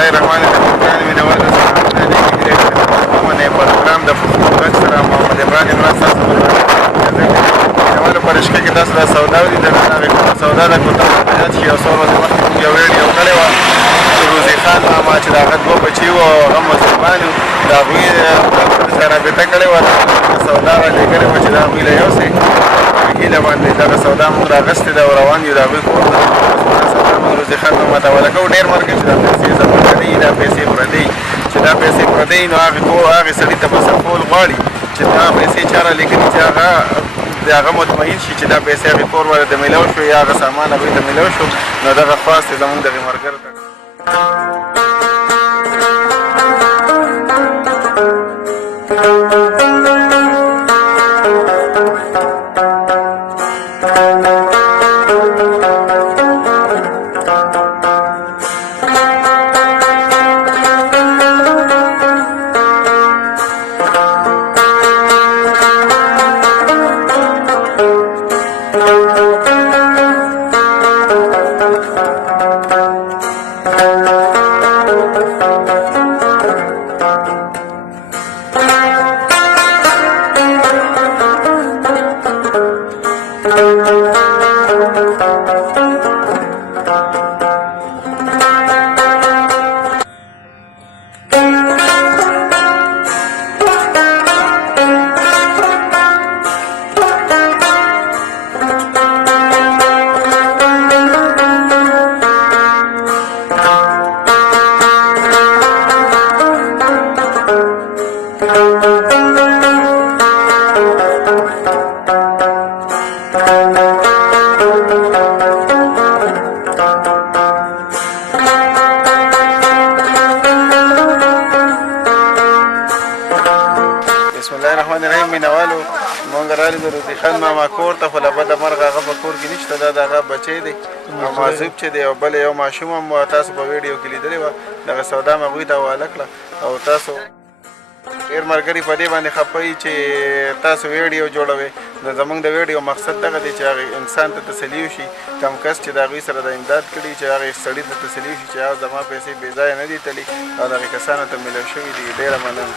الله الرحمن الرحیم. ګرانو مینوالو سلام علیکم. د پروګرام د غږ سره محمد عمران ستاسو په مینوالو په رشقه کې تاسو دا سودا ولیدل. هغې کومه سودا ده که تاسو ته یاد شي یو څو ورځې مخکې موږ یو ویډیو کړې وه چې روزي خان ماما چې د هغه دوه بچي وو او هغه مسلمان وو د هغوی سره رابطه کړې وه سودا رالېږلې وه چې د هغوی له یو څه هیله باندې دغه سودا موږ راغستې ده او روان یو د هغوی کور ته سودا موږ روزي خان ماما ته حواله کوو. ډېر مرګ چې دا پیسې زموږ نه دي، دا پیسې پردۍ چې دا پیسې پردۍ نو هغې سړي ته به صرفول غواړي چې دا پیسې چا رالېږلي چې هغه مطمئن شي چې دا پیسې هغې کور والا ته میلاو شو یا هغه سامان هغوی ته میلاو شو. نو دغه خواست یې زموږ دغې ملګرو ته مینوالو مونږ رالي د روزي خان ماما کور ته، خو له بده مرغه هغه په کور کې نشته. دا د هغه بچی دی او معذوب چې دی او بل یو ماشوم هم تاسو په ویډیو کې لیدلی وه. دغه سودا مې هغوی ته حواله کړه او تاسو ډېر ملګري په دې باندې خفه وي چې تاسو ویډیو جوړوئ. نو زموږ د ویډیو مقصد دغه دی چې هغې انسان ته تسلي وشي، کم کس چې د هغوی سره د امداد کړي چې هغې سړي ته تسلي وشي چې هغه زما پیسې بې ځایه نه دي تللي او دغې کسانو ته میلاو شوي دي. ډېره مننه.